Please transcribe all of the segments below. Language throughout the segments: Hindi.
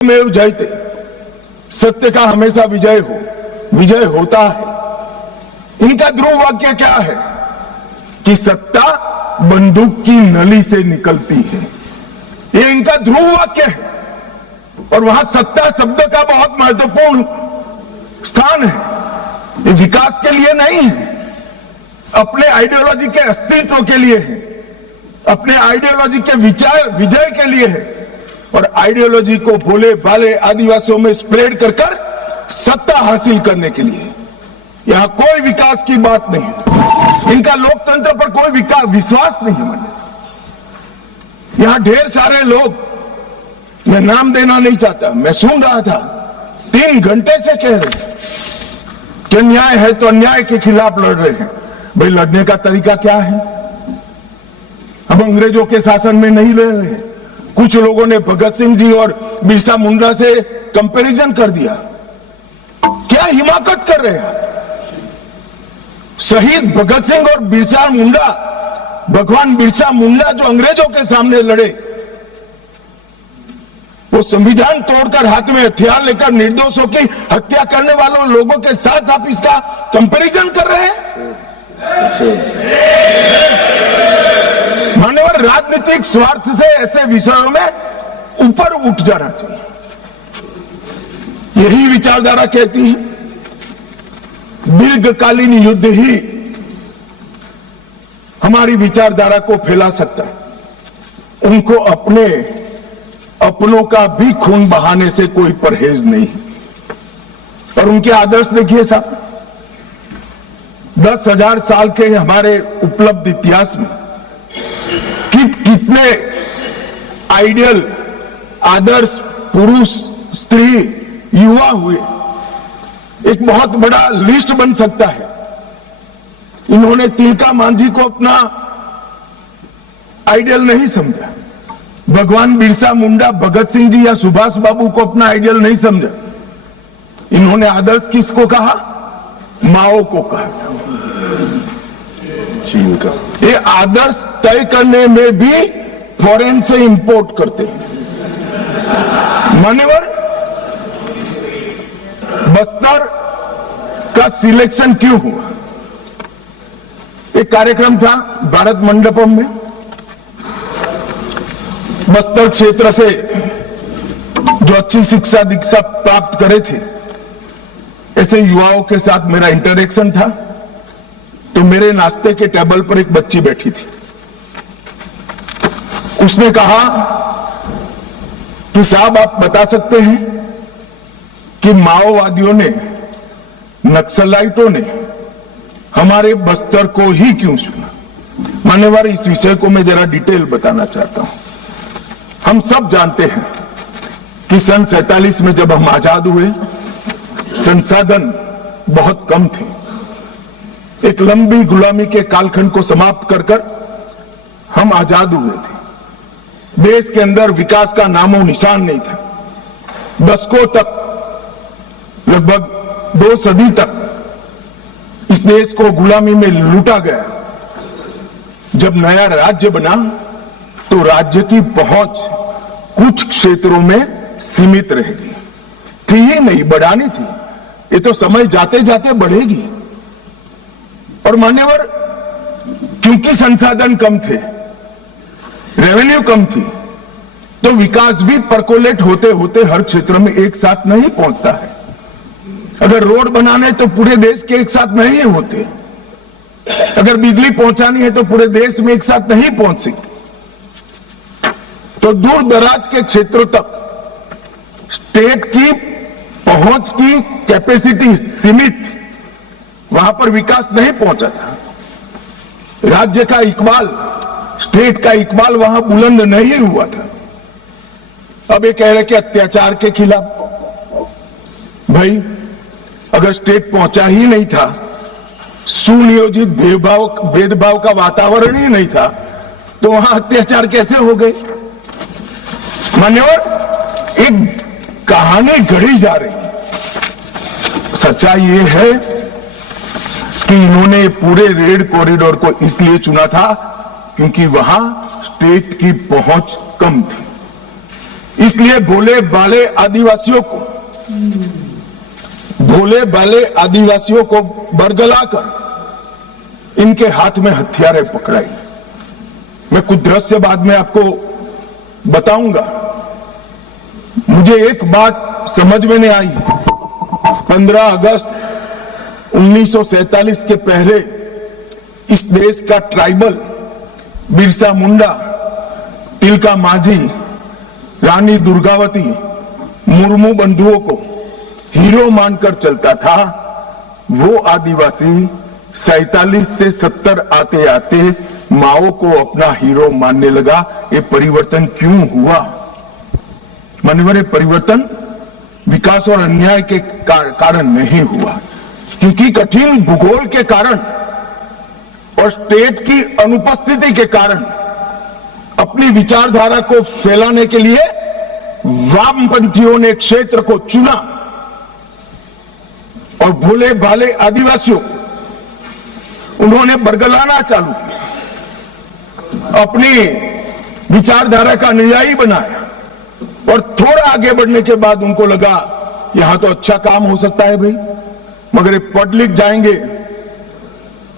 मेव जयते, सत्य का हमेशा विजय होता है। इनका ध्रुव वाक्य क्या है कि सत्ता बंदूक की नली से निकलती है। ये इनका ध्रुव वाक्य है और वहां सत्ता शब्द का बहुत महत्वपूर्ण स्थान है। ये विकास के लिए नहीं है, अपने आइडियोलॉजी के अस्तित्व के लिए है, अपने आइडियोलॉजी के विजय के लिए है और आइडियोलॉजी को भोले भाले आदिवासियों में स्प्रेड कर सत्ता हासिल करने के लिए। यहां कोई विकास की बात नहीं है, इनका लोकतंत्र पर कोई विश्वास नहीं है। यहां ढेर सारे लोग, मैं नाम देना नहीं चाहता, मैं सुन रहा था 3 घंटे से कह रहे हैं कि अन्याय है तो अन्याय के खिलाफ लड़ रहे हैं। भाई लड़ने का तरीका क्या है? हम अंग्रेजों के शासन में नहीं लड़ रहे हैं। कुछ लोगों ने भगत सिंह जी और बिरसा मुंडा से कंपैरिजन कर दिया। क्या हिमाकत कर रहे हैं? शहीद भगत सिंह और बिरसा मुंडा, भगवान बिरसा मुंडा जो अंग्रेजों के सामने लड़े, वो संविधान तोड़कर हाथ में हथियार लेकर निर्दोषों की हत्या करने वालों लोगों के साथ आप इसका कंपैरिजन कर रहे हैं? मानव राजनीतिक स्वार्थ से ऐसे विषयों में ऊपर उठ जाना चाहिए। यही विचारधारा कहती है दीर्घकालीन युद्ध ही हमारी विचारधारा को फैला सकता है। उनको अपनों का भी खून बहाने से कोई परहेज नहीं। और उनके आदर्श देखिए साहब, 10,000 साल के हमारे उपलब्ध इतिहास में कितने आइडियल आदर्श पुरुष, स्त्री, युवा हुए, एक बहुत बड़ा लिस्ट बन सकता है। इन्होंने तिलका मांझी को अपना आइडियल नहीं समझा, भगवान बिरसा मुंडा, भगत सिंह जी या सुभाष बाबू को अपना आइडियल नहीं समझा। इन्होंने आदर्श किसको कहा? माओ को कहा। चीन का ये आदर्श तय करने में भी फॉरेन से इंपोर्ट करते हैं। मान्यवर, बस्तर का सिलेक्शन क्यों हुआ? एक कार्यक्रम था भारत मंडपम में, बस्तर क्षेत्र से जो अच्छी शिक्षा दीक्षा प्राप्त करे थे ऐसे युवाओं के साथ मेरा इंटरेक्शन था। तो मेरे नाश्ते के टेबल पर एक बच्ची बैठी थी। उसने कहा कि साहब आप बता सकते हैं कि माओवादियों ने, नक्सलाइटों ने हमारे बस्तर को ही क्यों चुना? मान्यवर, इस विषय को मैं जरा डिटेल बताना चाहता हूं। हम सब जानते हैं कि सन 47 में जब हम आजाद हुए, संसाधन बहुत कम थे। एक लंबी गुलामी के कालखंड को समाप्त कर हम आजाद हुए थे। देश के अंदर विकास का नामो निशान नहीं था। दशकों तक, लगभग 2 सदी तक इस देश को गुलामी में लूटा गया। जब नया राज्य बना तो राज्य की पहुंच कुछ क्षेत्रों में सीमित रह गई थी ही नहीं, बढ़ानी थी। ये तो समय जाते जाते बढ़ेगी। और मान्यवर, क्योंकि संसाधन कम थे, रेवेन्यू कम थी, तो विकास भी परकोलेट होते होते हर क्षेत्र में एक साथ नहीं पहुंचता है। अगर रोड बनाने तो पूरे देश के एक साथ नहीं होते, अगर बिजली पहुंचानी है तो पूरे देश में एक साथ नहीं पहुंच सकती। तो दूर दराज के क्षेत्रों तक स्टेट की पहुंच की कैपेसिटी सीमित, वहां पर विकास नहीं पहुंचा था। राज्य का इकबाल, स्टेट का इकबाल वहां बुलंद नहीं हुआ था। अब ये कह रहे कि अत्याचार के खिलाफ, भाई अगर स्टेट पहुंचा ही नहीं था, सुनियोजित भेदभाव का वातावरण ही नहीं था, तो वहां अत्याचार कैसे हो गए? मान्यवर, एक कहानी घड़ी जा रही है। सच्चाई ये है कि इन्होंने पूरे रेड कॉरिडोर को इसलिए चुना था क्योंकि वहां स्टेट की पहुंच कम थी। इसलिए भोले भाले आदिवासियों को बरगलाकर इनके हाथ में हथियारें पकड़ाई। मैं कुछ दृश्य बाद में आपको बताऊंगा। मुझे एक बात समझ में नहीं आई। 15 अगस्त 1947 के पहले इस देश का ट्राइबल बिरसा मुंडा, तिलका मांझी, रानी दुर्गावती मुर्मू बंधुओं को हीरो मानकर चलता था। वो आदिवासी 47 से 70 आते आते माओ को अपना हीरो मानने लगा। ये परिवर्तन क्यों हुआ? माननीय, ये परिवर्तन विकास और अन्याय के कारण नहीं हुआ, क्योंकि कठिन भूगोल के कारण और स्टेट की अनुपस्थिति के कारण अपनी विचारधारा को फैलाने के लिए वामपंथियों ने क्षेत्र को चुना और भोले भाले आदिवासियों उन्होंने बरगलाना चालू किया, अपनी विचारधारा का अनुयायी बनाया। और थोड़ा आगे बढ़ने के बाद उनको लगा यहां तो अच्छा काम हो सकता है भाई, मगर ये पढ़ लिख जाएंगे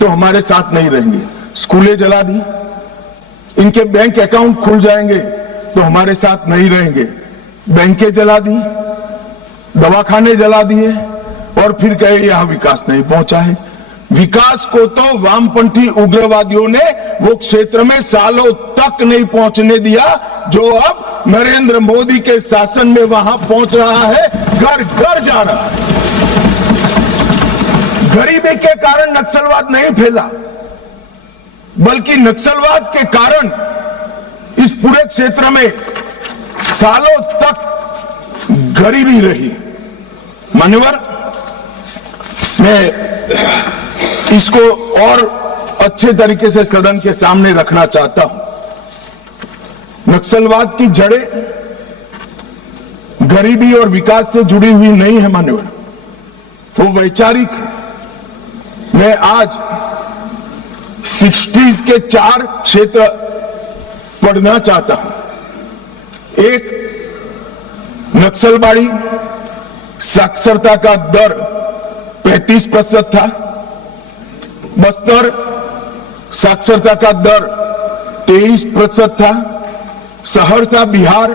तो हमारे साथ नहीं रहेंगे। स्कूलें जला दी, इनके बैंक अकाउंट खुल जाएंगे तो हमारे साथ नहीं रहेंगे। बैंकें जला दी, दवाखाने जला दिए और फिर कहे यहां विकास नहीं पहुंचा है। विकास को तो वामपंथी उग्रवादियों ने वो क्षेत्र में सालों तक नहीं पहुंचने दिया, जो अब नरेंद्र मोदी के शासन में वहां पहुंच रहा है, घर घर जा रहा है। गरीबी के कारण नक्सलवाद नहीं फैला, बल्कि नक्सलवाद के कारण इस पूरे क्षेत्र में सालों तक गरीबी रही। मान्यवर, मैं इसको और अच्छे तरीके से सदन के सामने रखना चाहता हूं। नक्सलवाद की जड़ें गरीबी और विकास से जुड़ी हुई नहीं है मान्यवर, वो वैचारिक है। मैं आज 60s के 4 क्षेत्र पढ़ना चाहता हूं। एक, नक्सलबाड़ी साक्षरता का दर 35% था। बस्तर साक्षरता का दर 23% था। सहरसा बिहार,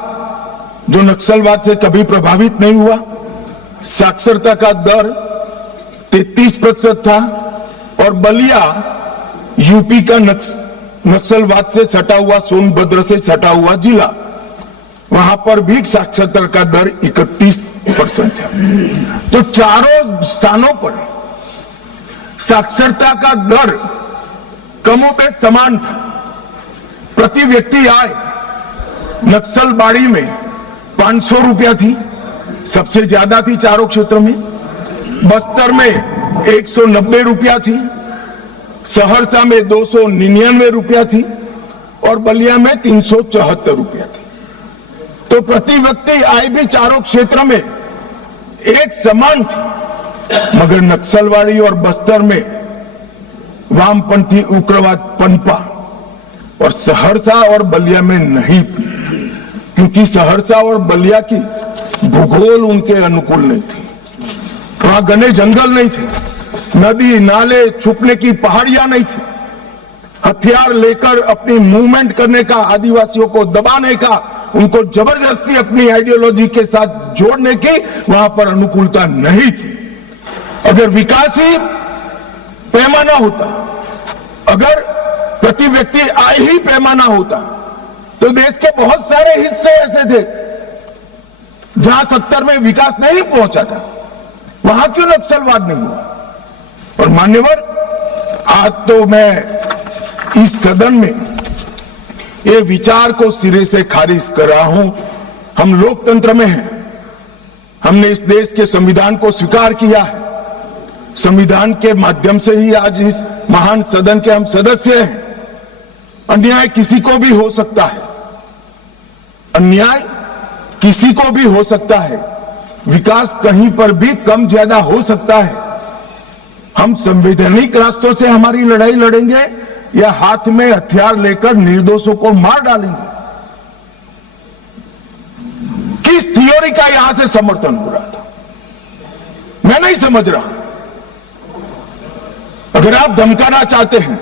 जो नक्सलवाद से कभी प्रभावित नहीं हुआ, साक्षरता का दर 33% था। और बलिया यूपी का नक्सलवाद से सटा हुआ, सोनभद्र से सटा हुआ जिला, वहां पर भी साक्षरता का दर 31% है। तो चारों स्थानों पर साक्षरता का दर कमोबेश समान था। प्रति व्यक्ति आय नक्सलबाड़ी में 500 रुपया थी, सबसे ज्यादा थी चारों क्षेत्र में। बस्तर में 190 रुपया थी, सहरसा में 299 रुपया थी और बलिया में 374 रुपया थी। तो प्रति व्यक्ति आय भी चारों क्षेत्र में एक समान थी, मगर नक्सलवाड़ी और बस्तर में वामपंथी उग्रवाद पनपा और सहरसा और बलिया में नहीं, क्योंकि सहरसा और बलिया की भूगोल उनके अनुकूल नहीं थी। वहां घने जंगल नहीं थे, नदी नाले, छुपने की पहाड़ियां नहीं थी। हथियार लेकर अपनी मूवमेंट करने का, आदिवासियों को दबाने का, उनको जबरदस्ती अपनी आइडियोलॉजी के साथ जोड़ने की वहां पर अनुकूलता नहीं थी। अगर विकासी पैमाना होता, अगर प्रति व्यक्ति आय ही पैमाना होता, तो देश के बहुत सारे हिस्से ऐसे थे जहां 70 में विकास नहीं पहुंचा था। वहां क्यों नक्सलवाद नहीं हुआ? और मान्यवर, आज तो मैं इस सदन में ये विचार को सिरे से खारिज कर रहा हूं। हम लोकतंत्र में हैं, हमने इस देश के संविधान को स्वीकार किया है। संविधान के माध्यम से ही आज इस महान सदन के हम सदस्य हैं। अन्याय किसी को भी हो सकता है, अन्याय किसी को भी हो सकता है, विकास कहीं पर भी कम ज्यादा हो सकता है। हम संवैधानिक रास्तों से हमारी लड़ाई लड़ेंगे या हाथ में हथियार लेकर निर्दोषों को मार डालेंगे? किस थियोरी का यहां से समर्थन हो रहा था, मैं नहीं समझ रहा। अगर आप धमकाना चाहते हैं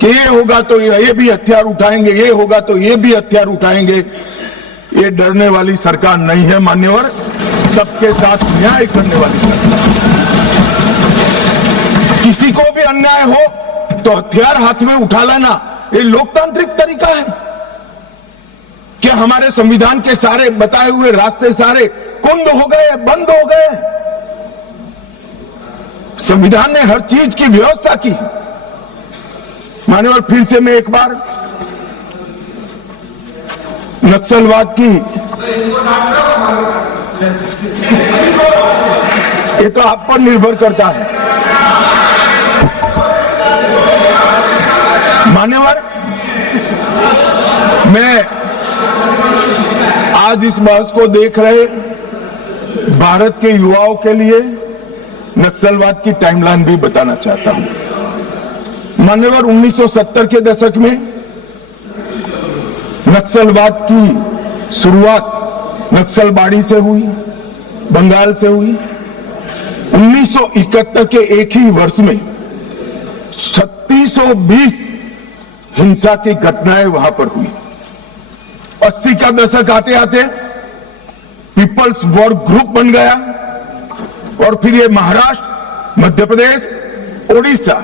कि ये होगा तो ये भी हथियार उठाएंगे, ये होगा तो ये भी हथियार उठाएंगे, ये डरने वाली सरकार नहीं है मान्यवर, सबके साथ न्याय करने वाली सरकार। किसी को भी अन्याय हो तो हथियार हाथ में उठा लेना, ये लोकतांत्रिक तरीका है क्या? हमारे संविधान के सारे बताए हुए रास्ते सारे कुंद हो गए, बंद हो गए। संविधान ने हर चीज की व्यवस्था की। मान्यवर, फिर से मैं एक बार नक्सलवाद की, ये तो आप पर निर्भर करता है मान्यवर। मैं आज इस बहस को देख रहे भारत के युवाओं के लिए नक्सलवाद की टाइमलाइन भी बताना चाहता हूं। मान्यवर, 1970 के दशक में नक्सलवाद की शुरुआत नक्सलबाड़ी से हुई, बंगाल से हुई। 1971 के एक ही वर्ष में 3620 हिंसा की घटनाएं वहां पर हुई। 80 का दशक आते आते पीपल्स वॉर ग्रुप बन गया और फिर ये महाराष्ट्र, मध्य प्रदेश, ओडिशा,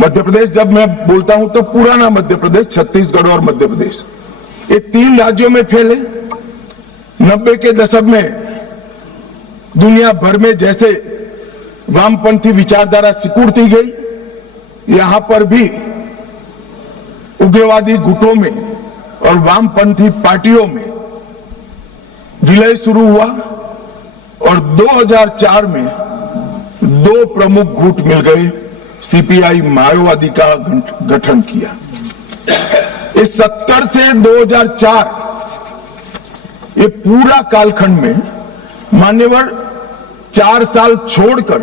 मध्य प्रदेश जब मैं बोलता हूं तो पुराना मध्य प्रदेश, छत्तीसगढ़ और मध्य प्रदेश, ये 3 राज्यों में फैले। 90 के दशक में दुनिया भर में जैसे वामपंथी विचारधारा सिकुड़ती गई, यहां पर भी उग्रवादी गुटों में और वामपंथी पार्टियों में विलय शुरू हुआ और 2004 में 2 प्रमुख गुट मिल गए, सीपीआई माओवादी का गठन किया। इस 70 से 2004 ये पूरा कालखंड में मान्यवर 4 साल छोड़कर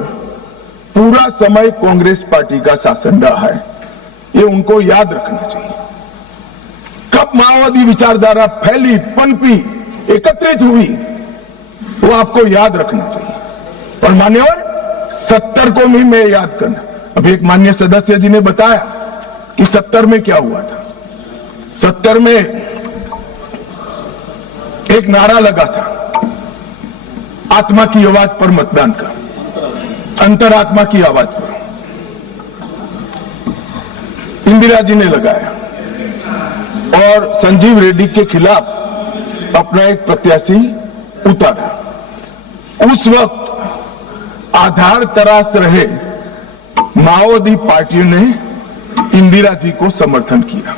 पूरा समय कांग्रेस पार्टी का शासन रहा है। ये उनको याद रखना चाहिए। कब माओवादी विचारधारा फैली, पनपी, एकत्रित हुई, वो आपको याद रखना चाहिए। और मान्यवर 70 को भी मैं याद करना। अभी एक माननीय सदस्य जी ने बताया कि 70 में क्या हुआ था। 70 में एक नारा लगा था, आत्मा की आवाज पर मतदान का, अंतरात्मा की आवाज पर। इंदिरा जी ने लगाया और संजीव रेड्डी के खिलाफ अपना एक प्रत्याशी उतारा। उस वक्त आधार तराश रहे माओवादी पार्टियों ने इंदिरा जी को समर्थन किया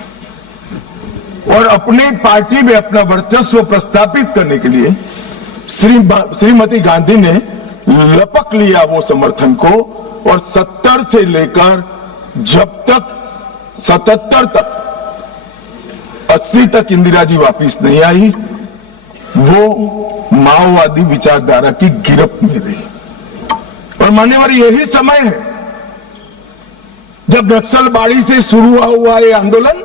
और अपनी पार्टी में अपना वर्चस्व प्रस्थापित करने के लिए श्रीमती गांधी ने लपक लिया वो समर्थन को और 70 से लेकर जब तक 77 तक 80 तक इंदिरा जी वापिस नहीं आई, वो माओवादी विचारधारा की गिरफ्त में रही। और मान्यवर, यही समय है जब नक्सलबाड़ी से शुरू हुआ ये आंदोलन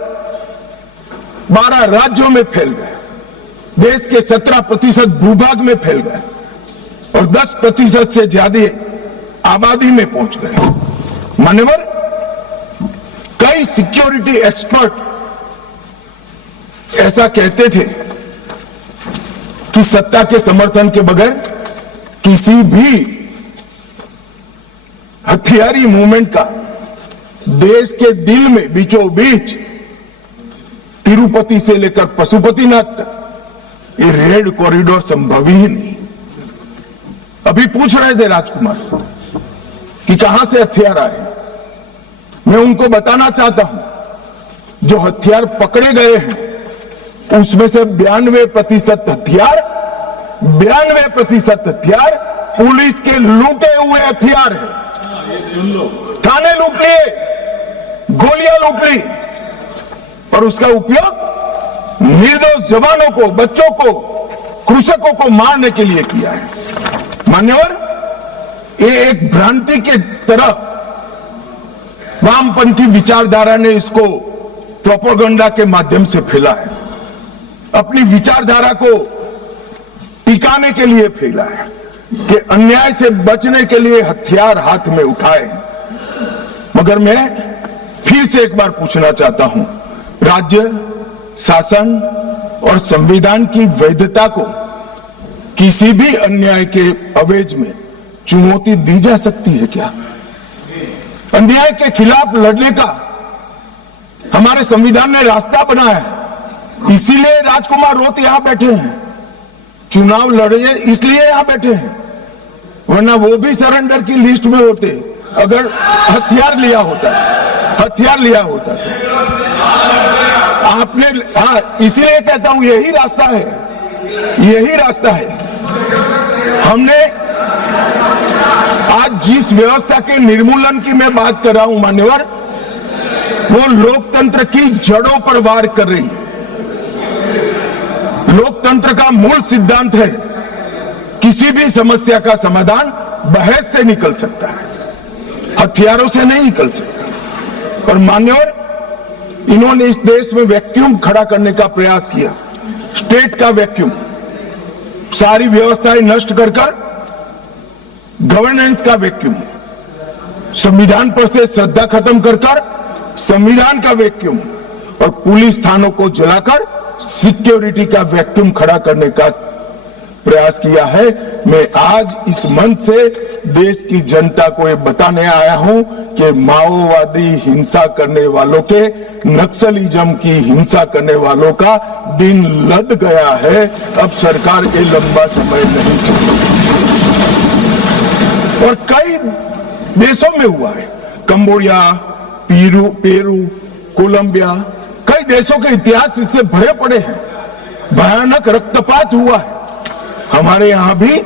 12 राज्यों में फैल गया, देश के 17% भूभाग में फैल गया और 10% से ज्यादा आबादी में पहुंच गए। मान्यवर, कई सिक्योरिटी एक्सपर्ट ऐसा कहते थे कि सत्ता के समर्थन के बगैर किसी भी हथियारी मूवमेंट का देश के दिल में बीचों बीच तिरुपति से लेकर पशुपतिनाथ तक ये रेड कॉरिडोर संभव ही नहीं। अभी पूछ रहे थे राजकुमार कि कहां से हथियार आए। मैं उनको बताना चाहता हूं, जो हथियार पकड़े गए हैं उसमें से 92% हथियार पुलिस के लूटे हुए हथियार हैं। थाने लूट लिए, गोलियां लूट ली और उसका उपयोग निर्दोष जवानों को, बच्चों को, कृषकों को मारने के लिए किया है। मान्यवर, ये एक भ्रांति के तरह वामपंथी विचारधारा ने इसको प्रोपेगेंडा के माध्यम से फैला है। अपनी विचारधारा को टिकाने के लिए फैला है कि अन्याय से बचने के लिए हथियार हाथ में उठाए। मगर मैं फिर से एक बार पूछना चाहता हूं, राज्य शासन और संविधान की वैधता को किसी भी अन्याय के अवेज में चुनौती दी जा सकती है क्या? अन्याय के खिलाफ लड़ने का हमारे संविधान ने रास्ता बनाया है, इसीलिए राजकुमार रोत यहां बैठे हैं, चुनाव लड़े इसलिए यहां बैठे हैं, वरना वो भी सरेंडर की लिस्ट में होते अगर हथियार लिया होता तो आपने, हाँ, इसीलिए कहता हूं यही रास्ता है। हमने आज जिस व्यवस्था के निर्मूलन की मैं बात कर रहा हूं मान्यवर, वो लोकतंत्र की जड़ों पर वार कर रही है। लोकतंत्र का मूल सिद्धांत है किसी भी समस्या का समाधान बहस से निकल सकता है, हथियारों से नहीं निकल सकता। और मान्यवर, इन्होंने इस देश में वैक्यूम खड़ा करने का प्रयास किया, स्टेट का वैक्यूम, सारी व्यवस्थाएं नष्ट कर गवर्नेंस का वैक्यूम, संविधान पर से श्रद्धा खत्म कर संविधान का वैक्यूम, और पुलिस थानों को जलाकर सिक्योरिटी का वैक्यूम खड़ा करने का प्रयास किया है। मैं आज इस मंच से देश की जनता को ये बताने आया हूं कि माओवादी हिंसा करने वालों के, नक्सलिज्म की हिंसा करने वालों का दिन लद गया है, अब सरकार के लंबा समय नहीं चलेगा। और कई देशों में हुआ है, कंबोडिया, पेरू, कोलंबिया, कई देशों के इतिहास इससे भरे पड़े हैं, भयानक रक्तपात हुआ है। हमारे यहां भी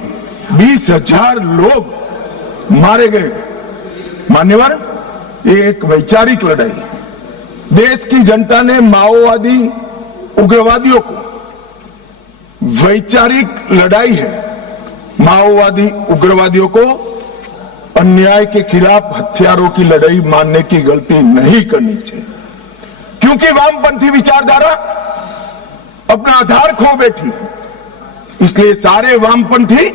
20,000 लोग मारे गए। मान्यवर, ये एक वैचारिक लड़ाई, देश की जनता ने माओवादी उग्रवादियों को, वैचारिक लड़ाई है, माओवादी उग्रवादियों को अन्याय के खिलाफ हथियारों की लड़ाई मानने की गलती नहीं करनी चाहिए, क्योंकि वामपंथी विचारधारा अपना आधार खो बैठी, इसलिए सारे वामपंथी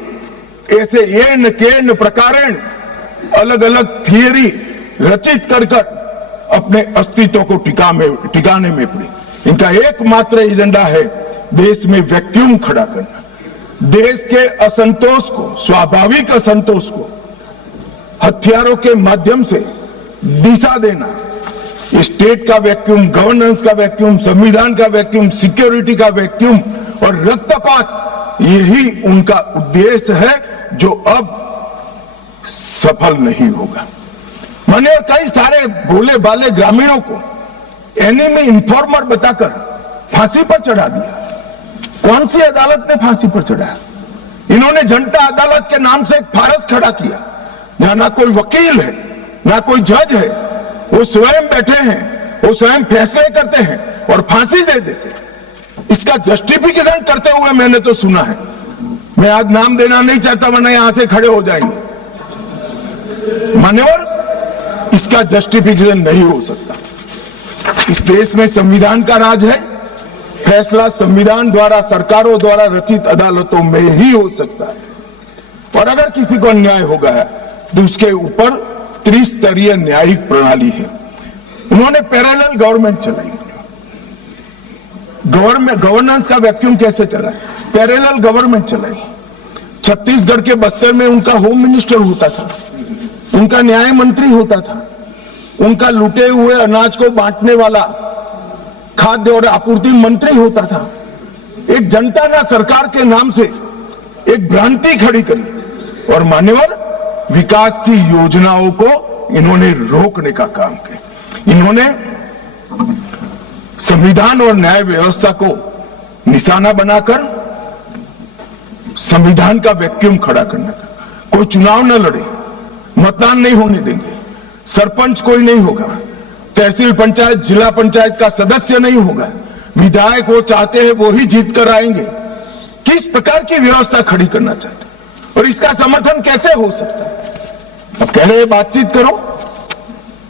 ऐसे येन केन प्रकारेण अलग अलग थियरी रचित कर अपने अस्तित्व को टिकाने में पड़ी। इनका एकमात्र एजेंडा है देश में वैक्यूम खड़ा करना, देश के असंतोष को, स्वाभाविक असंतोष को हथियारों के माध्यम से दिशा देना। स्टेट का वैक्यूम, गवर्नेंस का वैक्यूम, संविधान का वैक्यूम, सिक्योरिटी का वैक्यूम और रक्तपात, यही उनका उद्देश्य है जो अब सफल नहीं होगा। मैंने और कई सारे भोले भाले ग्रामीणों को एनिमी इन्फॉर्मर बताकर फांसी पर चढ़ा दिया। कौन सी अदालत ने फांसी पर चढ़ाया? इन्होंने जनता अदालत के नाम से एक फारस खड़ा किया, जहां ना कोई वकील है, ना कोई जज है, वो स्वयं बैठे हैं, वो स्वयं फैसले करते हैं और फांसी दे देते हैं। इसका जस्टिफिकेशन करते हुए मैंने तो सुना है, मैं आज नाम देना नहीं चाहता वरना यहां से खड़े हो जाएंगे। मान्यवर, इसका जस्टिफिकेशन नहीं हो सकता। इस देश में संविधान का राज है, फैसला संविधान द्वारा, सरकारों द्वारा रचित अदालतों में ही हो सकता है। और अगर किसी को अन्याय हो गया तो उसके ऊपर त्रिस्तरीय न्यायिक प्रणाली है। उन्होंने पैरेलल गवर्नमेंट चलाई, गवर्नेंस का वैक्यूम कैसे चला? पैरेलल गवर्नमेंट चलाई। छत्तीसगढ़ के बस्तर में उनका होम मिनिस्टर होता था, उनका न्याय मंत्री होता था, उनका लूटे हुए अनाज को बांटने वाला खाद्य और आपूर्ति मंत्री होता था। एक जनता ने सरकार के नाम से एक भ्रांति खड़ी करी और मान्यवर, विकास की योजनाओं को इन्होंने रोकने का काम किया। इन्होंने संविधान और न्याय व्यवस्था को निशाना बनाकर संविधान का वैक्यूम खड़ा करने का, कोई चुनाव न लड़े, मतदान नहीं होने देंगे, सरपंच कोई नहीं होगा, तहसील पंचायत, जिला पंचायत का सदस्य नहीं होगा, विधायक वो चाहते हैं वो ही जीत कर आएंगे। किस प्रकार की व्यवस्था खड़ी करना चाहते और इसका समर्थन कैसे हो सकता है? अब कह रहे बातचीत करो,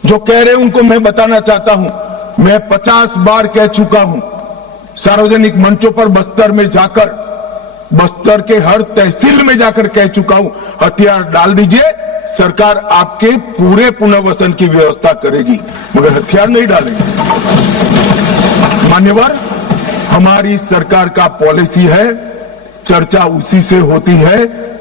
जो कह रहे उनको मैं बताना चाहता हूं, मैं 50 बार कह चुका हूं सार्वजनिक मंचों पर, बस्तर में जाकर बस्तर के हर तहसील में जाकर कह चुका हूं, हथियार डाल दीजिए, सरकार आपके पूरे पुनर्वसन की व्यवस्था करेगी, मगर हथियार नहीं डालेंगे। मान्यवर, हमारी सरकार का पॉलिसी है, चर्चा उसी से होती है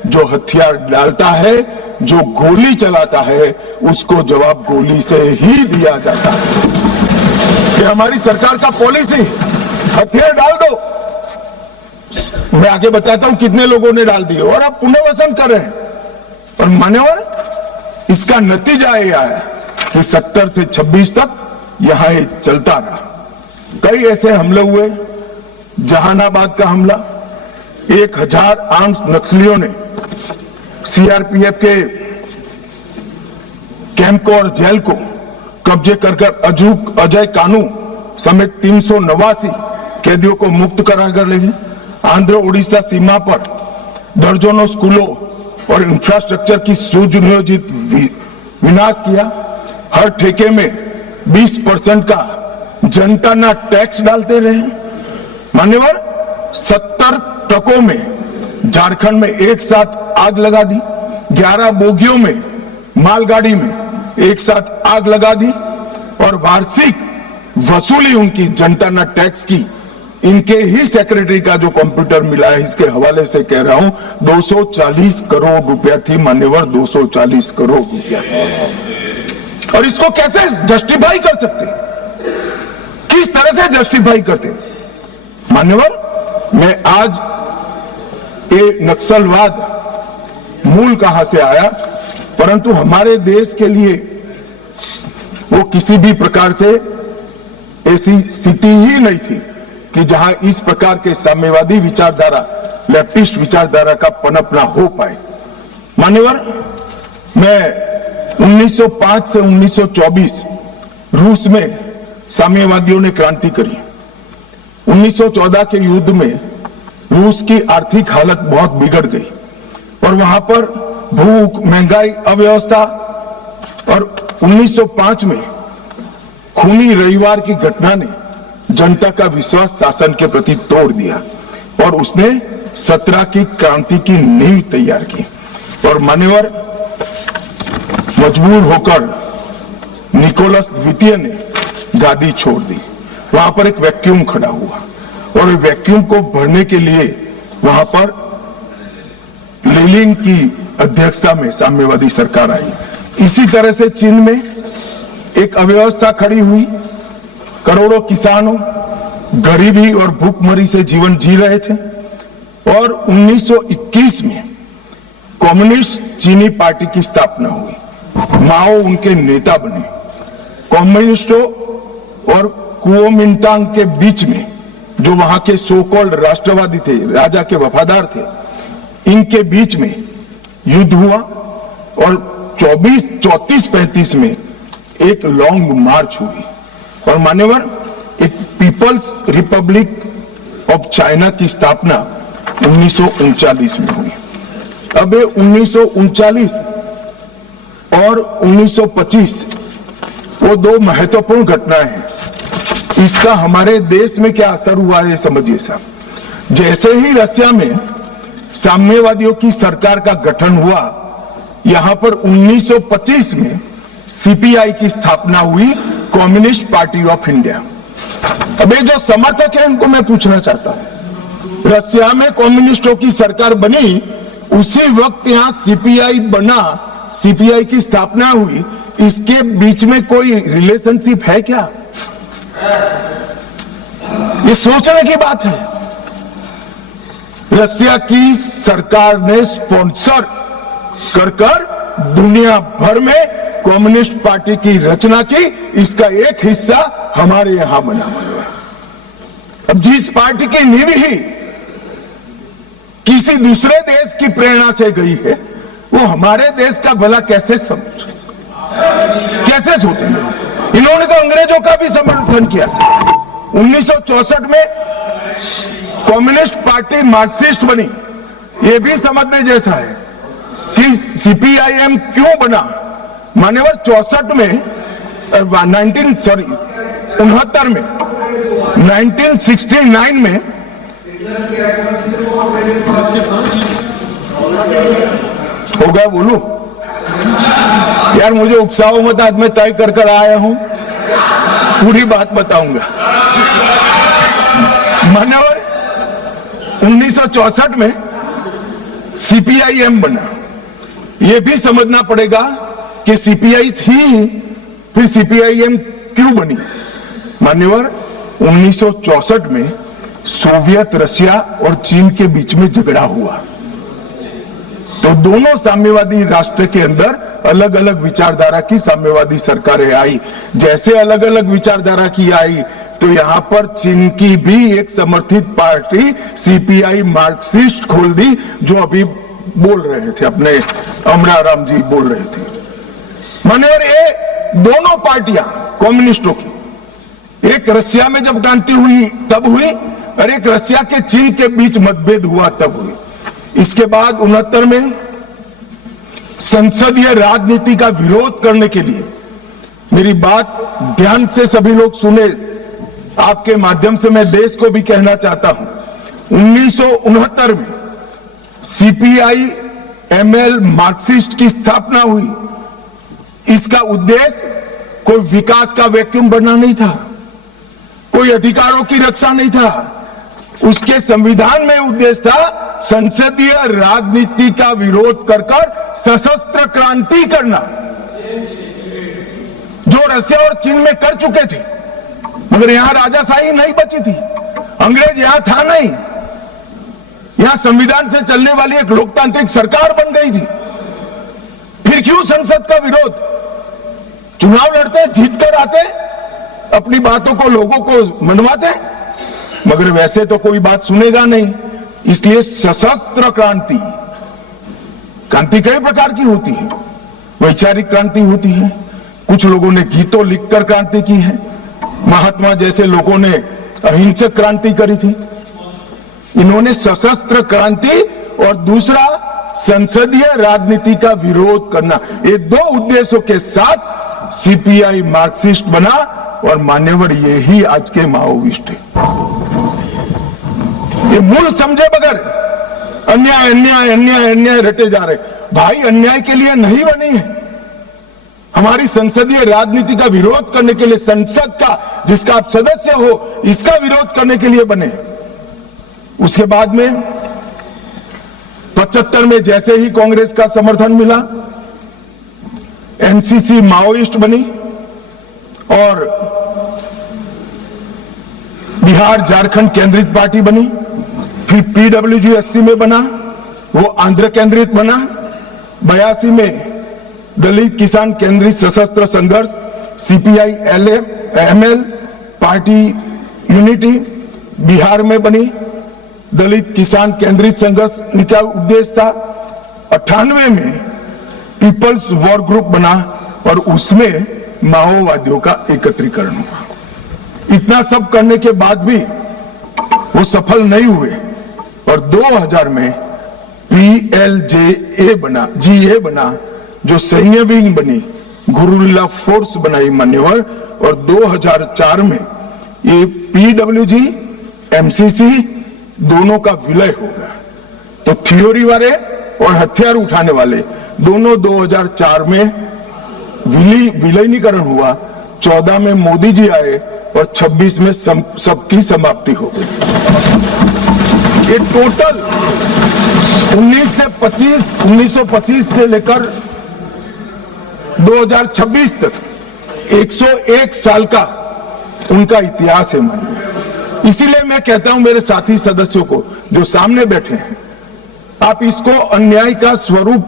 जो हथियार डालता है, जो गोली चलाता है उसको जवाब गोली से ही दिया जाता है। ये हमारी सरकार का पॉलिसी, हथियार डाल दो। मैं आगे बताता हूं कितने लोगों ने डाल दिए और अब पुनर्वसन कर रहे हैं। और मान्यवर, इसका नतीजा यह आया कि 70 से 26 तक यहां ये चलता रहा। कई ऐसे हमले हुए, जहानाबाद का हमला, 1000 आर्म्स नक्सलियों ने सीआरपीएफ के कैंप को और जेल को कब्जे कर अजय कानू समेत 389 कैदियों को मुक्त कराकर ले गए। आंध्र ओडिशा सीमा पर दर्जनों स्कूलों और इंफ्रास्ट्रक्चर की सुनियोजित विनाश किया। हर ठेके में 20% का जनता ना टैक्स डालते रहे। मान्यवर, 70 ट्रकों में झारखंड में एक साथ आग लगा दी, 11 बोगियों में मालगाड़ी में एक साथ आग लगा दी और वार्षिक वसूली उनकी जनता ना टैक्स की, इनके ही सेक्रेटरी का जो कंप्यूटर मिला है, इसके हवाले से कह रहा हूं, 240 करोड़ रुपया थी। मान्यवर, 240 करोड़ रुपया। और इसको कैसे जस्टिफाई कर सकते, किस तरह से जस्टिफाई करते? मान्यवर, मैं आज ये नक्सलवाद मूल कहां से आया, परंतु हमारे देश के लिए वो किसी भी प्रकार से ऐसी स्थिति ही नहीं थी कि जहां इस प्रकार के साम्यवादी विचारधारा, लेफ्टिस्ट विचारधारा का पनपना हो पाए। मान्यवर, मैं 1905 से 1924 रूस में साम्यवादियों ने क्रांति करी। 1914 के युद्ध में रूस की आर्थिक हालत बहुत बिगड़ गई और वहां पर भूख, महंगाई, अव्यवस्था, और 1905 में खूनी रविवार की घटना ने जनता का विश्वास शासन के प्रति तोड़ दिया और उसने 17 की क्रांति की नींव तैयार की। और मान्यवर, मजबूर होकर निकोलस द्वितीय ने गादी छोड़ दी। वहां पर एक वैक्यूम खड़ा हुआ और वैक्यूम को भरने के लिए वहां पर लेनिन की अध्यक्षता में साम्यवादी सरकार आई। इसी तरह से चीन में एक अव्यवस्था खड़ी हुई। करोड़ों किसानों गरीबी और भूखमरी से जीवन जी रहे थे और 1921 में कम्युनिस्ट चीनी पार्टी की स्थापना हुई। माओ उनके नेता बने। कम्युनिस्टों और कुओमिंटांग के बीच में, जो वहां के सो कॉल्ड राष्ट्रवादी थे, राजा के वफादार थे, इनके बीच में युद्ध हुआ और 34-35 में एक लॉन्ग मार्च हुई और मान्यवर, एक पीपल्स रिपब्लिक ऑफ चाइना की स्थापना 1939 में हुई। अब ये 1939 और 1925 वो दो महत्वपूर्ण घटनाएं हैं। इसका हमारे देश में क्या असर हुआ है समझिए साहब। जैसे ही रसिया में साम्यवादियों की सरकार का गठन हुआ, यहां पर 1925 में सीपीआई की स्थापना हुई, कम्युनिस्ट पार्टी ऑफ इंडिया। अब ये जो समर्थक है उनको मैं पूछना चाहता हूं, रसिया में कम्युनिस्टों की सरकार बनी, उसी वक्त यहां सीपीआई बना, सीपीआई की स्थापना हुई, इसके बीच में कोई रिलेशनशिप है क्या? ये सोचने की बात है। रसिया की सरकार ने स्पॉन्सर कर दुनिया भर में कम्युनिस्ट पार्टी की रचना की, इसका एक हिस्सा हमारे यहां बना हुआ है। अब जिस पार्टी की नींव ही किसी दूसरे देश की प्रेरणा से गई है, वो हमारे देश का भला कैसे सोचेंगे? इन्होंने तो अंग्रेजों का भी समर्थन किया था। 1964 में कम्युनिस्ट पार्टी मार्क्सिस्ट बनी। ये भी समझने जैसा है कि सीपीआईएम क्यों बना। मान्यवर, 64 में 1969 में हो गया, बोलूं? यार मुझे उकसाओ मत, आज मैं तय कर आया हूं, पूरी बात बताऊंगा। मान्यवर, 1964 में सीपीआईएम बना। यह भी समझना पड़ेगा कि सीपीआई थी, फिर सीपीआईएम क्यों बनी। मान्यवर, 1964 में सोवियत रशिया और चीन के बीच में झगड़ा हुआ, तो दोनों साम्यवादी राष्ट्र के अंदर अलग अलग विचारधारा की साम्यवादी सरकारें आई। जैसे अलग अलग विचारधारा की आई, तो यहां पर चीन की भी एक समर्थित पार्टी सीपीआई मार्क्सिस्ट खोल दी, जो अभी बोल रहे थे, अपने अमराराम जी बोल रहे थे। मान्यवर, ये दोनों पार्टियां कम्युनिस्टों की, एक रशिया में जब क्रांति हुई तब हुई, और एक रशिया के चीन के बीच मतभेद हुआ तब हुई। इसके बाद 69 में संसदीय राजनीति का विरोध करने के लिए, मेरी बात ध्यान से सभी लोग सुने, आपके माध्यम से मैं देश को भी कहना चाहता हूं, 1969 में सीपीआई एमएल मार्क्सिस्ट की स्थापना हुई। इसका उद्देश्य कोई विकास का वैक्यूम बनना नहीं था, कोई अधिकारों की रक्षा नहीं था। उसके संविधान में उद्देश्य था संसदीय राजनीति का विरोध कर सशस्त्र क्रांति करना, जो रशिया और चीन में कर चुके थे। मगर यहां राजाशाही नहीं बची थी, अंग्रेज यहां था नहीं, यहां संविधान से चलने वाली एक लोकतांत्रिक सरकार बन गई थी। फिर क्यों संसद का विरोध? चुनाव लड़ते, जीत कर आते, अपनी बातों को लोगों को मनवाते, मगर वैसे तो कोई बात सुनेगा नहीं। इसलिए सशस्त्र क्रांति, क्रांति कई प्रकार की होती है। वैचारिक क्रांति होती है, कुछ लोगों ने गीतों लिखकर क्रांति की है, महात्मा जैसे लोगों ने अहिंसक क्रांति करी थी। इन्होंने सशस्त्र क्रांति और दूसरा संसदीय राजनीति का विरोध करना, ये दो उद्देश्यों के साथ सीपीआई मार्क्सिस्ट बना, और मान्यवर यही आज के माओविस्ट है। ये मूल समझे बगैर अन्याय अन्याय अन्याय अन्याय रटे जा रहे। भाई, अन्याय के लिए नहीं बनी है, हमारी संसदीय राजनीति का विरोध करने के लिए, संसद का जिसका आप सदस्य हो, इसका विरोध करने के लिए बने। उसके बाद में 75 में जैसे ही कांग्रेस का समर्थन मिला, एनसीसी माओइस्ट बनी और बिहार झारखंड केंद्रित पार्टी बनी। फिर पीडब्ल्यूजी 80 में बना, वो आंध्र केंद्रित बना। 82 में दलित किसान केंद्रित सशस्त्र संघर्ष CPI ML party unity Bihar में बनी। दलित किसान केंद्रित संघर्ष इनका उद्देश्य था। 98 में पीपल्स वॉर ग्रुप बना और उसमें माओवादियों का एकत्रीकरण हुआ। इतना सब करने के बाद भी वो सफल नहीं हुए और 2000 में PLJA बना, GA बना, जो सैन्य विंग बनी, गुरुल्ला फोर्स बनाई मान्यवर। और 2004 में ये PWG MCC दोनों का विलय होगा। तो थ्योरी वाले और हथियार उठाने वाले दोनों 2004 में विलीनीकरण हुआ। 14 में मोदी जी आए और 26 में सबकी समाप्ति हो गई। ये टोटल 1925 से लेकर 2026 तक 101 साल का उनका इतिहास है मानिए। इसीलिए मैं कहता हूं मेरे साथी सदस्यों को जो सामने बैठे हैं, आप इसको अन्याय का स्वरूप,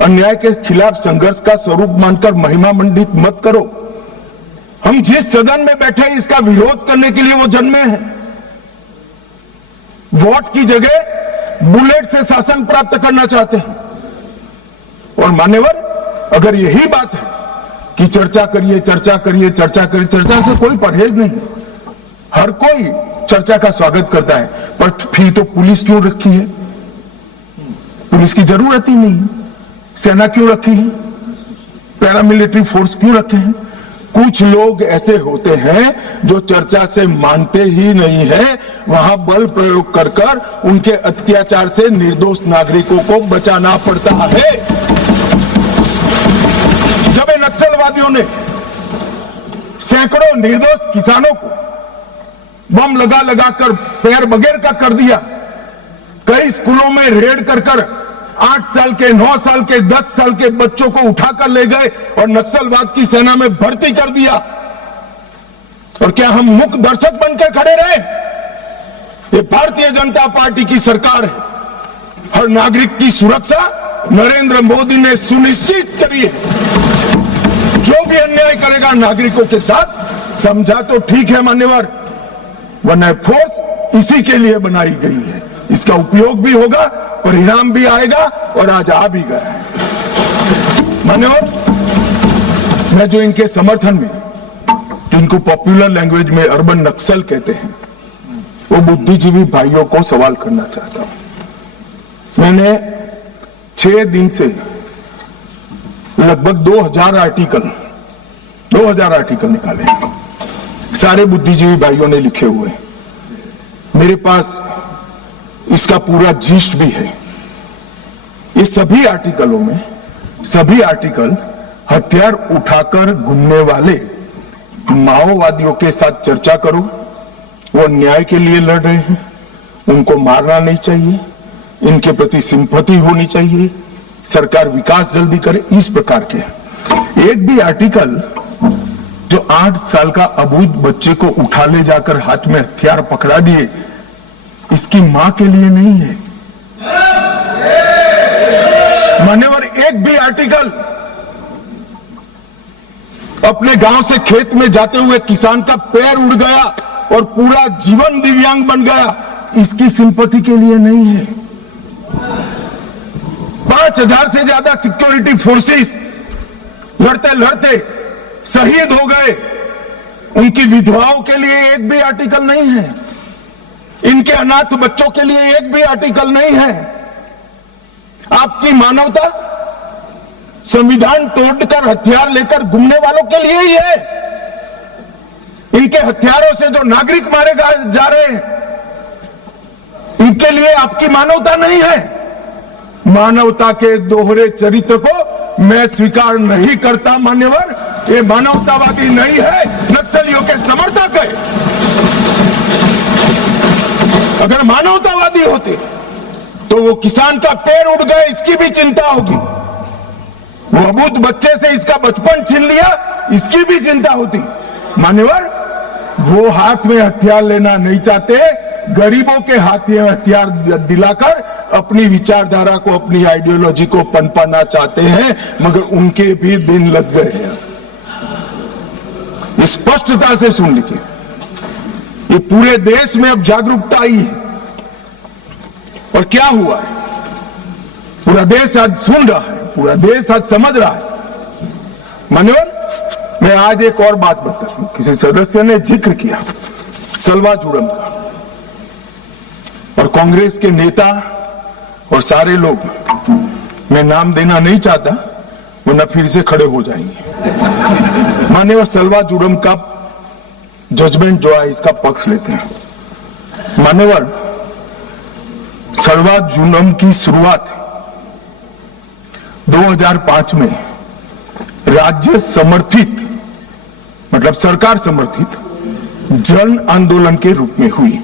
अन्याय के खिलाफ संघर्ष का स्वरूप मानकर महिमा मंडित मत करो। हम जिस सदन में बैठे हैं इसका विरोध करने के लिए वो जन्मे हैं। वोट की जगह बुलेट से शासन प्राप्त करना चाहते हैं। और मान्यवर, अगर यही बात है कि चर्चा करिए चर्चा करिए चर्चा करिए, चर्चा से कोई परहेज नहीं, हर कोई चर्चा का स्वागत करता है, पर फिर तो पुलिस क्यों रखी है? पुलिस की जरूरत ही नहीं। सेना क्यों रखी है? पैरामिलिट्री फोर्स क्यों रखे हैं? कुछ लोग ऐसे होते हैं जो चर्चा से मानते ही नहीं है, वहां बल प्रयोग कर कर उनके अत्याचार से निर्दोष नागरिकों को बचाना पड़ता है। जब इन नक्सलवादियों ने सैकड़ों निर्दोष किसानों को बम लगा लगा कर पैर बगैर का कर दिया, कई स्कूलों में रेड कर कर 8 साल के, 9 साल के, 10 साल के बच्चों को उठाकर ले गए और नक्सलवाद की सेना में भर्ती कर दिया, और क्या हम मूक दर्शक बनकर खड़े रहे? ये भारतीय जनता पार्टी की सरकार है। हर नागरिक की सुरक्षा नरेंद्र मोदी ने सुनिश्चित करी है। जो भी अन्याय करेगा नागरिकों के साथ, समझा तो ठीक है मान्यवर, वरना फोर्स इसी के लिए बनाई गई है। इसका उपयोग भी होगा, परिणाम भी आएगा, और आज आ भी गया है। मान्यवर, मैं जो इनके समर्थन में, जिनको पॉपुलर लैंग्वेज में अर्बन नक्सल कहते हैं, वो बुद्धिजीवी भाइयों को सवाल करना चाहता हूं। मैंने 6 दिन से लगभग 2000 आर्टिकल निकाले, सारे बुद्धिजीवी भाइयों ने लिखे हुए। मेरे पास इसका पूरा जिस्ट भी है। ये सभी आर्टिकलों में सभी आर्टिकल हथियार उठाकर घूमने वाले माओवादियों के साथ चर्चा करो, वो न्याय के लिए लड़ रहे हैं, उनको मारना नहीं चाहिए, इनके प्रति सिंपैथी होनी चाहिए, सरकार विकास जल्दी करे, इस प्रकार के। एक भी आर्टिकल जो 8 साल का अबूझ बच्चे को उठा ले जाकर हाथ में हथियार पकड़ा दिए, इसकी मां के लिए नहीं है। मान्यवर, एक भी आर्टिकल अपने गांव से खेत में जाते हुए किसान का पैर उड़ गया और पूरा जीवन दिव्यांग बन गया, इसकी सिंपैथी के लिए नहीं है। 5000 से ज्यादा सिक्योरिटी फोर्सेस लड़ते लड़ते शहीद हो गए, उनकी विधवाओं के लिए एक भी आर्टिकल नहीं है, इनके अनाथ बच्चों के लिए एक भी आर्टिकल नहीं है। आपकी मानवता संविधान तोड़कर हथियार लेकर घूमने वालों के लिए ही है। इनके हथियारों से जो नागरिक मारे जा रहे हैं, इनके लिए आपकी मानवता नहीं है। मानवता के दोहरे चरित्र को मैं स्वीकार नहीं करता मान्यवर। ये मानवतावादी नहीं है, नक्सलियों के समर्थक है। अगर मानवतावादी होते तो वो किसान का पैर उड़ गए, इसकी भी चिंता होगी। वो अबूझ बच्चे से इसका बचपन छीन लिया, इसकी भी चिंता होती। मान्यवर, वो हाथ में हथियार लेना नहीं चाहते, गरीबों के हाथ में हथियार दिलाकर अपनी विचारधारा को, अपनी आइडियोलॉजी को पनपाना चाहते हैं, मगर उनके भी दिन लग गए हैं। स्पष्टता से सुन लीजिए, ये पूरे देश में अब जागरूकता आई है। और क्या हुआ है? पूरा देश आज सुन रहा है, पूरा देश आज समझ रहा है। मान्यवर, मैं आज एक और बात बता दूं। किसी सदस्य ने जिक्र किया सलवा जुड़म का, और कांग्रेस के नेता और सारे लोग, मैं नाम देना नहीं चाहता वरना फिर से खड़े हो जाएंगे। मान्यवर, सलवा जुड़म का जजमेंट जो है, इसका पक्ष लेते हैं। मान्यवर, सलवा जुड़म की शुरुआत 2005 में राज्य समर्थित, मतलब सरकार समर्थित जन आंदोलन के रूप में हुई।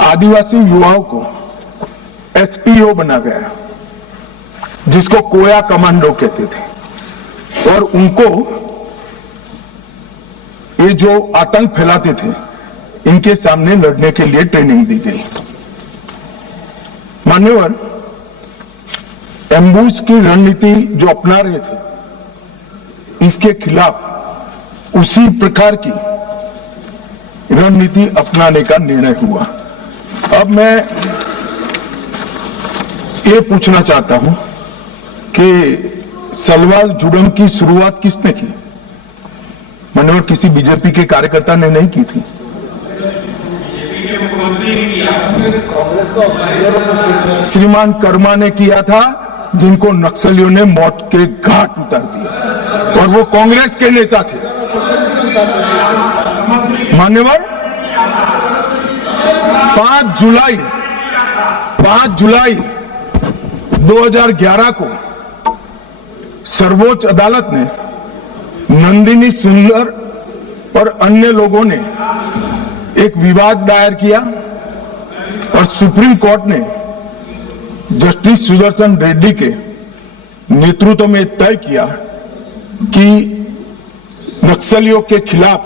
आदिवासी युवाओं को एसपीओ बना गया, जिसको कोया कमांडो कहते थे, और उनको ये जो आतंक फैलाते थे, इनके सामने लड़ने के लिए ट्रेनिंग दी गई। मान्यवर, एम्बुश की रणनीति जो अपना रहे थे, इसके खिलाफ उसी प्रकार की रणनीति अपनाने का निर्णय हुआ। अब मैं ये पूछना चाहता हूं कि सलवा जुड़म की शुरुआत किसने की? मान्यवर, किसी बीजेपी के कार्यकर्ता ने नहीं की थी। श्रीमान कर्मा ने किया था, जिनको नक्सलियों ने मौत के घाट उतार दिया। और वो कांग्रेस के नेता थे। मान्यवर 5 जुलाई 2011 को सर्वोच्च अदालत ने नंदिनी सुंदर और अन्य लोगों ने एक विवाद दायर किया और सुप्रीम कोर्ट ने जस्टिस सुदर्शन रेड्डी के नेतृत्व में तय किया कि नक्सलियों के खिलाफ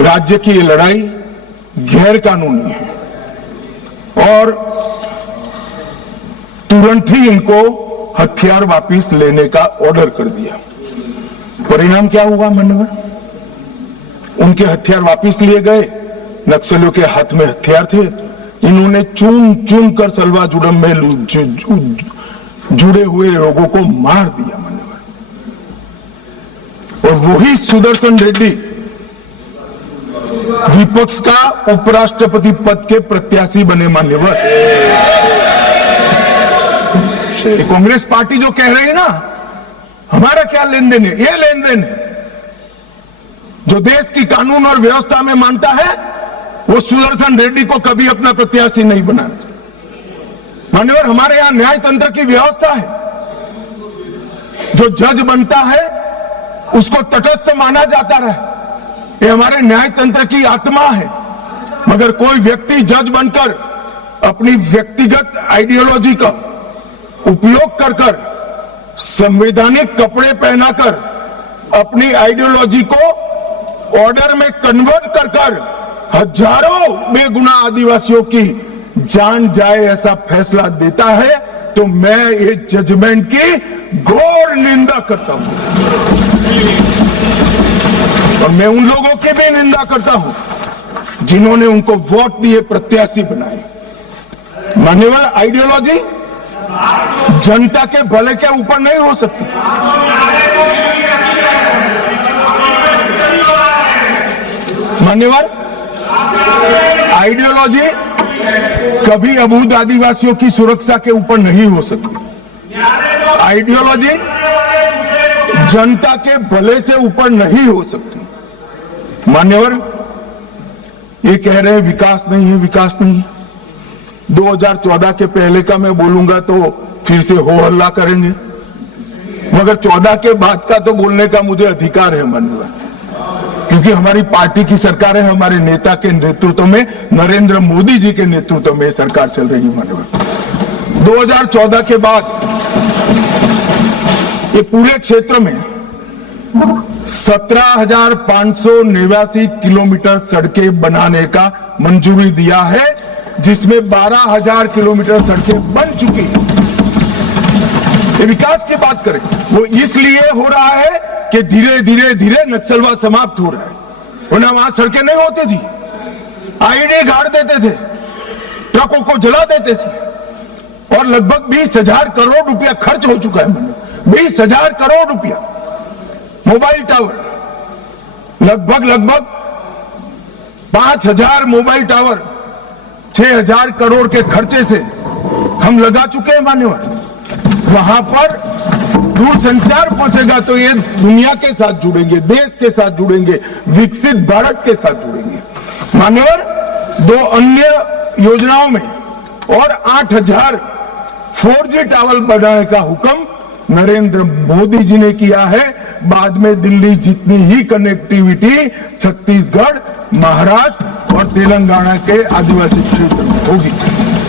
राज्य की ये लड़ाई गैर कानूनी है और तुरंत ही इनको हथियार वापस लेने का ऑर्डर कर दिया। परिणाम क्या हुआ मान्यवर? उनके हथियार वापस लिए गए। नक्सलियों के हाथ में हथियार थे। इन्होंने चुन चुन कर सलवा जुड़म में जुड़े हुए लोगों को मार दिया मान्यवर। और वही सुदर्शन रेड्डी विपक्ष का उपराष्ट्रपति पद के प्रत्याशी बने मान्यवर। कांग्रेस पार्टी जो कह रही है ना, हमारा क्या लेन देन है, ये लेन देन है। जो देश की कानून और व्यवस्था में मानता है वो सुदर्शन रेड्डी को कभी अपना प्रत्याशी नहीं बनाना चाहिए। मान्यवर, हमारे यहां न्याय तंत्र की व्यवस्था है। जो जज बनता है उसको तटस्थ माना जाता रहे, ये हमारे न्याय तंत्र की आत्मा है। मगर कोई व्यक्ति जज बनकर अपनी व्यक्तिगत आइडियोलॉजी का उपयोग कर संवैधानिक कपड़े पहनाकर अपनी आइडियोलॉजी को ऑर्डर में कन्वर्ट कर हजारों बेगुनाह आदिवासियों की जान जाए ऐसा फैसला देता है, तो मैं इस जजमेंट की घोर निंदा करता हूं। और मैं उन लोगों की भी निंदा करता हूं जिन्होंने उनको वोट दिए, प्रत्याशी बनाए। मान्यवर, आइडियोलॉजी जनता के भले के ऊपर नहीं हो सकती। मान्यवर, आइडियोलॉजी कभी अबूझ आदिवासियों की सुरक्षा के ऊपर नहीं हो सकती। आइडियोलॉजी जनता के भले से ऊपर नहीं हो सकती। मान्यवर, ये कह रहे हैं विकास नहीं है, विकास नहीं है। 2014 के पहले का मैं बोलूंगा तो फिर से हो हल्ला करेंगे, मगर 14 के बाद का तो बोलने का मुझे अधिकार है मान्यवर, क्योंकि हमारी पार्टी की सरकार है। हमारे नेता के नेतृत्व में, नरेंद्र मोदी जी के नेतृत्व में सरकार चल रही है मान्यवर। 2014 के बाद ये पूरे क्षेत्र में 17,589 किलोमीटर सड़कें बनाने का मंजूरी दिया है, जिसमें 12,000 किलोमीटर सड़कें बन चुकी हैं। ये विकास की बात करें, वो इसलिए हो रहा है कि धीरे धीरे धीरे नक्सलवाद समाप्त हो रहा है। वरना वहां सड़कें नहीं होती थी, आईडी गाड़ देते थे, ट्रकों को जला देते थे, और लगभग 20,000 करोड़ रुपया खर्च हो चुका है। 20,000 करोड़ रुपया। मोबाइल टावर लगभग 5,000 मोबाइल टावर 6,000 करोड़ के खर्चे से हम लगा चुके हैं मान्यवर। वहां पर दूरसंचार पहुंचेगा तो ये दुनिया के साथ जुड़ेंगे, देश के साथ जुड़ेंगे, विकसित भारत के साथ जुड़ेंगे मान्यवर। 2 अन्य योजनाओं में और 8,000 4G टावर बनाने का हुक्म नरेंद्र मोदी जी ने किया है। बाद में दिल्ली जितनी ही कनेक्टिविटी छत्तीसगढ़, महाराष्ट्र और तेलंगाना के आदिवासी क्षेत्र में होगी।